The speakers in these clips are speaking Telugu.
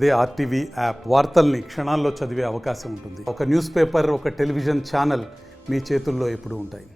అదే ఆర్టీవీ యాప్ వార్తల్ని క్షణాల్లో చదివే అవకాశం ఉంటుంది. ఒక న్యూస్ పేపర్, ఒక టెలివిజన్ ఛానల్ మీ చేతుల్లో ఎప్పుడూ ఉంటాయి.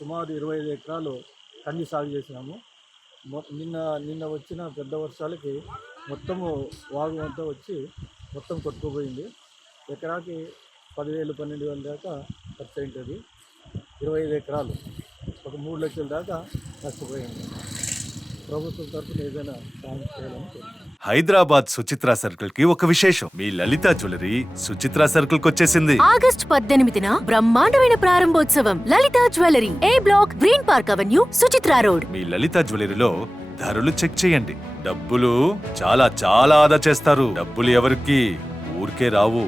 సుమారు 25 ఎకరాలు కంది సాగు చేసినాము. నిన్న వచ్చిన పెద్ద వర్షాలకి మొత్తము వాగు అంతా వచ్చి మొత్తం కొట్టుకుపోయింది. ఎకరాకి 10,000-12,000 దాకా ఖర్చు అయింటుంది. 25 ఎకరాలు ఒక 3 లక్షల దాకా నష్టపోయింది. ప్రభుత్వం తరఫున ఏదైనా సాయం చేయాలని కోరుతున్నాను. హైదరాబాద్ సుచిత్ర సర్కిల్ కి ఒక విశేషం. మీ లలిత జ్యువెలరీ సుచిత్ర సర్కిల్ కి వచ్చేసింది. ఆగస్ట్ 18న బ్రహ్మాండమైన ప్రారంభోత్సవం. Lalitha jewellery, A block, green park avenue, Suchitra road. మీ లలిత జ్యువెలరీలో ధరలు చెక్ చేయండి. డబ్బులు చాలా చాలా ఆదా చేస్తారు. డబ్బులు ఎవరికి ఊరికే రావు.